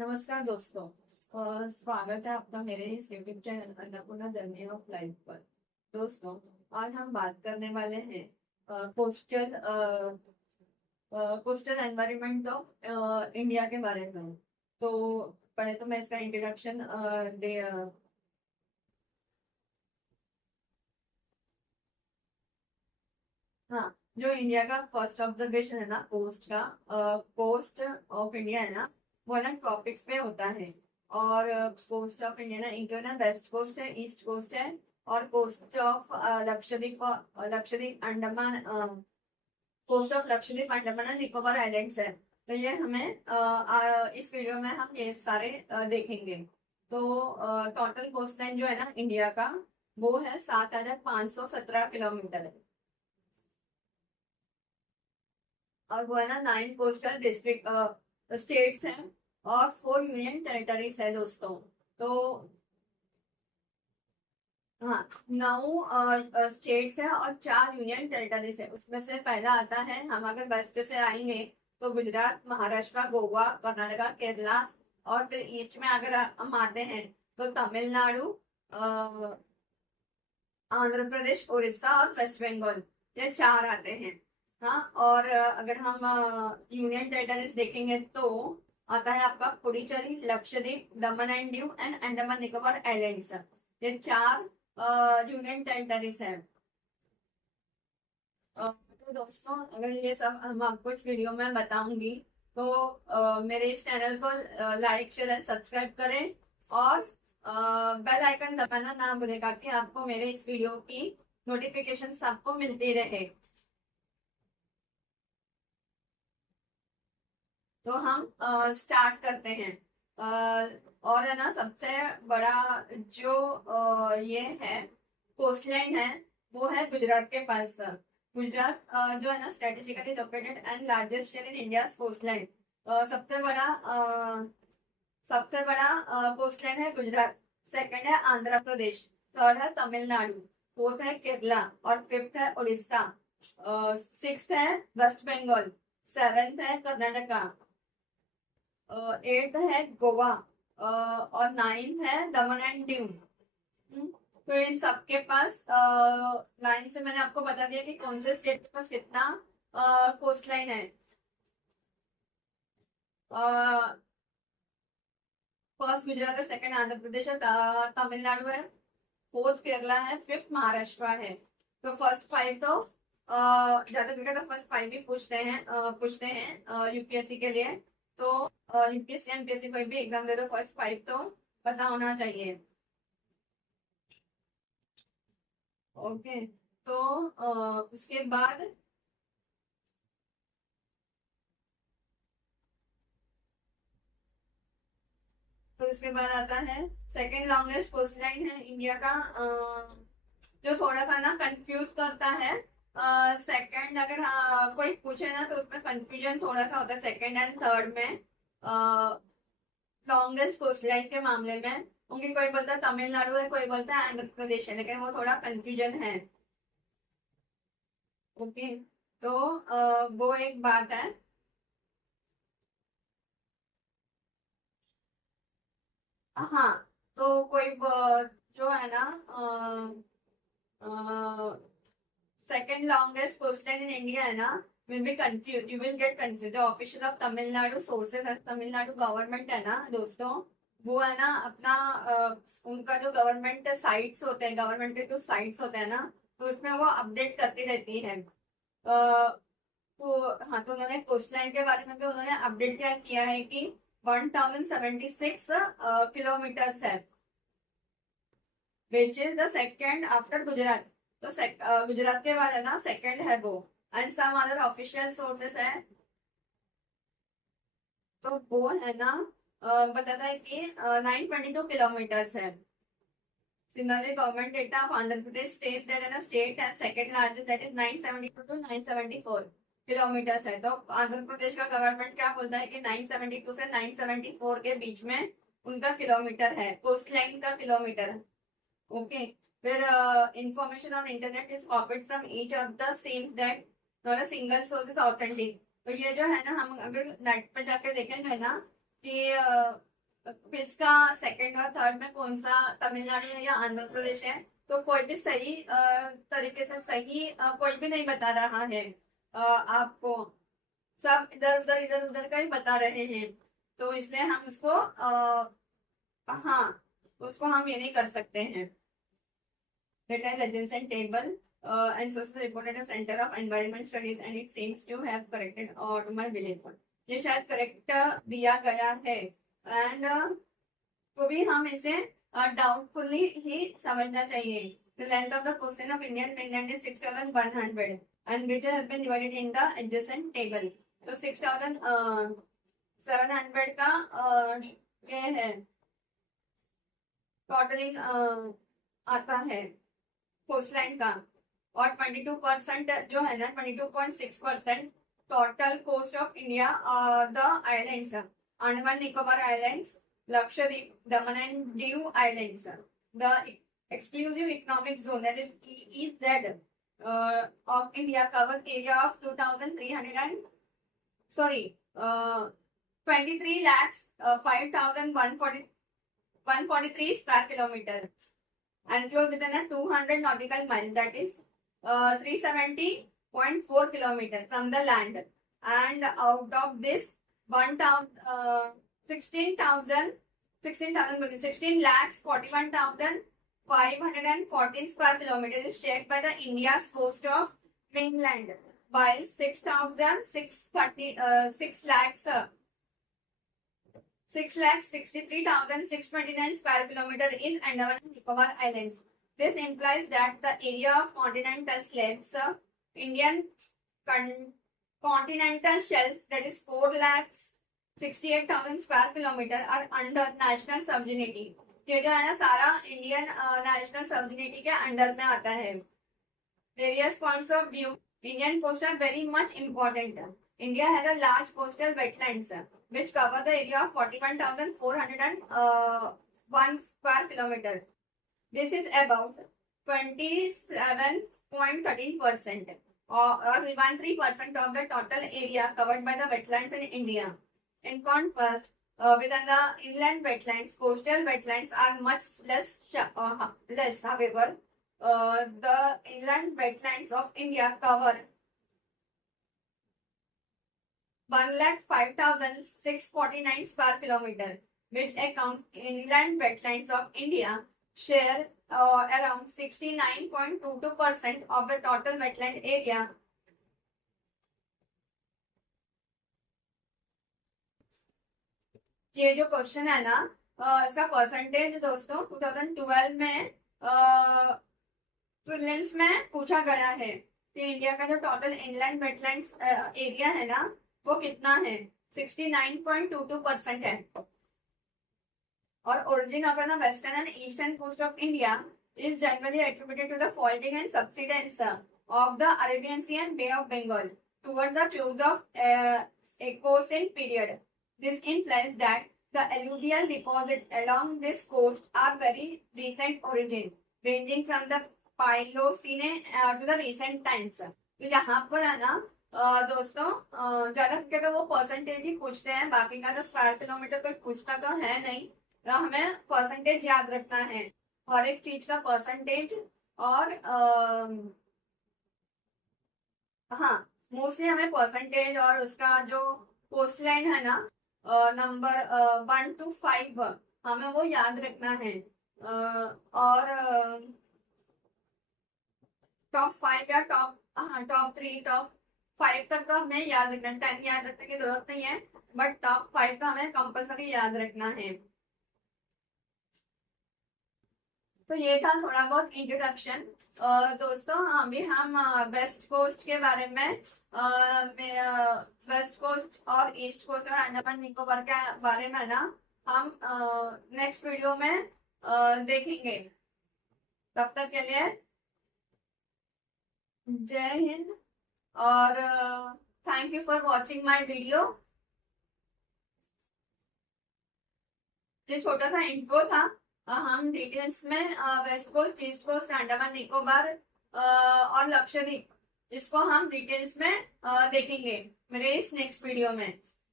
नमस्कार दोस्तों। स्वागत है आपका मेरे इस YouTube channel Annapurna journey of life पर। दोस्तों, आज हम बात करने वाले हैं coastal coastal environment of India के बारे में। तो पहले तो मैं इसका इंट्रोडक्शन दे हाँ, जो इंडिया का फर्स्ट ऑब्जर्वेशन है ना कोस्ट का, कोस्ट ऑफ इंडिया है ना, वो ना ट्रॉपिक्स में होता है। और कोस्ट ऑफ इंडिया ना इंडिया ना वेस्ट कोस्ट है, ईस्ट कोस्ट है, और coast of Lakshadweep, Lakshadweep Andaman, coast of Lakshadweep Andaman and Nicobar islands है। तो ये हमें इस वीडियो में हम ये सारे देखेंगे। तो टोटल कोस्ट लाइन जो है ना इंडिया का, वो है 7,517 किलोमीटर। और वो है ना 9 कोस्टल डिस्ट्रिक्ट स्टेट्स हैं और 4 यूनियन टेरिटरीज है दोस्तों। तो हाँ, 9 स्टेट्स है और 4 यूनियन टेरिटरीज है। उसमें से पहला आता है, हम अगर वेस्ट से आएंगे तो गुजरात, महाराष्ट्र, गोवा, कर्नाटका, केरला। और फिर ईस्ट में अगर हम आते हैं तो तमिलनाडु, आंध्र प्रदेश, उड़ीसा और वेस्ट बंगाल, ये 4 आते हैं। हाँ, और अगर हम यूनियन टेरिटरीज देखेंगे तो आता है आपका Puducherry, Lakshadweep, Daman and Diu and Andaman Nicobar islands. ये 4 यूनियन टेरिटरीज है। तो दोस्तों, अगर ये सब हम आपको इस वीडियो में बताऊंगी तो मेरे इस चैनल को लाइक, शेयर एंड सब्सक्राइब करें और बेल आइकन दबाना ना भूलें ताकि आपको मेरे इस वीडियो की नोटिफिकेशन आपको मिलती रहे। तो हम स्टार्ट करते हैं। और है ना, सबसे बड़ा जो ये है कोस्ट लाइन है, वो है गुजरात के पास। गुजरात जो है ना strategically located and largest in India coastline. सबसे बड़ा कोस्ट लाइन है गुजरात। सेकंड है आंध्र प्रदेश। थर्ड है तमिलनाडु। फोर्थ है केरला और फिफ्थ है उड़ीसा। सिक्स्थ है वेस्ट बंगाल। सेवेंथ है कर्नाटका। एट्थ है गोवा। और नाइन्थ है दमन एंड दीव। तो इन सबके पास लाइन से मैंने आपको बता दिया कि कौन से स्टेट के पास कितना कोस्ट लाइन है। फर्स्ट गुजरात है, सेकंड आंध्र प्रदेश है, तमिलनाडु है, फोर्थ केरला है, फिफ्थ महाराष्ट्र है। तो फर्स्ट 5 तो ज्यादा करके तो फर्स्ट 5 भी पूछते हैं यूपीएससी के लिए। तो यूपीएससी एमपीएससी कोई भी एग्जाम दे दो, फर्स्ट 5 तो पता होना चाहिए। ओके, तो उसके बाद आता है सेकंड लॉन्गेस्ट कोस्ट लाइन है इंडिया का, जो थोड़ा सा ना कंफ्यूज करता है। सेकंड अगर कोई पूछे ना तो उसमें कंफ्यूजन थोड़ा सा होता है सेकंड एंड थर्ड में, लॉन्गेस्ट कोस्ट लाइन के मामले में। क्योंकि कोई बोलता है तमिलनाडु है, कोई बोलता है आंध्र प्रदेश है, लेकिन वो थोड़ा कंफ्यूजन है। ओके, तो वो एक बात है। हाँ, तो कोई जो है ना second longest coast line in India है ना, will be confuse, you will get confuse. Official of Tamil Nadu sources है, तमिलनाडु गवर्नमेंट है ना दोस्तों, वो है ना अपना उनका जो गवर्नमेंट साइट्स होते हैं, गवर्नमेंट के जो साइट्स होते हैं ना, तो उसमें वो अपडेट करती रहती है। तो हाँ, तो उन्होंने कोस्ट लाइन के बारे में भी उन्होंने अपडेट क्या किया है कि 1076 किलोमीटर्स है, which is the second after Gujarat. तो गुजरात के बाद है ना सेकेंड है वो। And some other official sources है, तो वो है ना बताता है कि 922 किलोमीटर्स है। Similarly, government data of Andhra Pradesh states that in a state has second largest, that is 972 to 974 kilometres है। तो आंध्र प्रदेश का गवर्नमेंट क्या बोलता है कि 972 से 974 के बीच में उनका किलोमीटर है, कोस्ट लाइन का किलोमीटर है। ओके, फिर information on internet is copied from each of the same that not a single source is authentic. तो ये जो है ना, हम अगर नेट पे जाके देखेंगे ना कि किसका सेकंड और थर्ड में कौन सा तमिलनाडु है या आंध्र प्रदेश है, तो कोई भी सही तरीके से सही कोई भी नहीं बता रहा है। आपको सब इधर उधर का ही बता रहे हैं, तो इसलिए हम उसको हाँ उसको हम ये नहीं कर सकते हैं। Data is adjacent table and sources reported as Center of Environment Studies and it seems to have corrected or to my belief. ये शायद करेक्ट दिया गया है एंड को भी हम इसे डाउटफुली ही समझना चाहिए। The length of the coastline of Indian mainland is 6,100 and which has been divided in the adjacent table. तो 6,700 का ये है टोटलिंग आता है कोस्टलाइन का, और 22% जो है ना 22.6% total coast of India the islands Andaman Nicobar islands, Lakshadweep, Daman and Diu islands, the exclusive economic zone that is EEZ of India covers area of 23 lakhs 5,143 square kilometer enclosed within a 200 nautical miles, that is 370.4 kilometers from the land, and out of this 16 lakhs 41,514 square kilometers is shared by the India's coast of mainland, while 6,63,629 square kilometers is Andaman and Nicobar Islands. This implies that the area of continental shelves, Indian continental shelf, that is 4,68,000 square kilometers are under national sovereignty. ये जो है ना सारा Indian national sovereignty के under में आता है। Various points of view, Indian coast are very much important. India has a large coastal wetlands which cover the area of 41,401 square kilometers. This is about 27.13% or 13% of the total area covered by the wetlands in India. In contrast, within the inland wetlands, coastal wetlands are much less. However, the inland wetlands of India cover 1,05,649 square kilometers, which accounts inland wetlands of India share around 69.22% of the total wetland area. ये जो question है ना इसका percentage दोस्तों 2012 में prelims में पूछा गया है कि इंडिया का जो टोटल इनलैंड वेटलैंड्स एरिया है ना वो कितना है, 69.22% है। और origin of the western and eastern coast of India is generally attributed to the faulting and subsidence of the Arabian Sea and Bay of Bengal towards the close of Eocene period. This implies that the alluvial deposits along this coast are very recent origin, ranging from the Pliocene to the recent times. तो यहाँ पर है ना दोस्तों ज्यादा करके तो वो परसेंटेज ही पूछते हैं, बाकी का तो स्क्वायर किलोमीटर कोई पूछता तो है नहीं। तो हमें परसेंटेज याद रखना है, हर एक चीज का परसेंटेज। और हाँ मोस्टली हमें परसेंटेज और उसका जो कोस्ट लाइन है ना नंबर 1 to 5 हमें वो याद रखना है। और टॉप 5 या टॉप 3 टॉप 5 तक तो हमें याद रखना, 10 याद रखने की जरूरत नहीं है, बट टॉप 5 का हमें कंपल्सरी याद रखना है। तो ये था थोड़ा बहुत इंट्रोडक्शन। दोस्तों अभी हम वेस्ट कोस्ट के बारे में वेस्ट कोस्ट और ईस्ट कोस्ट और अंडमान निकोबार के बारे में ना हम नेक्स्ट वीडियो में देखेंगे। तब तक के लिए जय हिंद और thank you for watching my video. ये छोटा सा इंट्रो था, हम डिटेल्स में west coast, east coast, Andaman Nicobar और लक्षद्वीप इसको हम डिटेल्स में देखेंगे मेरे इस नेक्स्ट वीडियो में।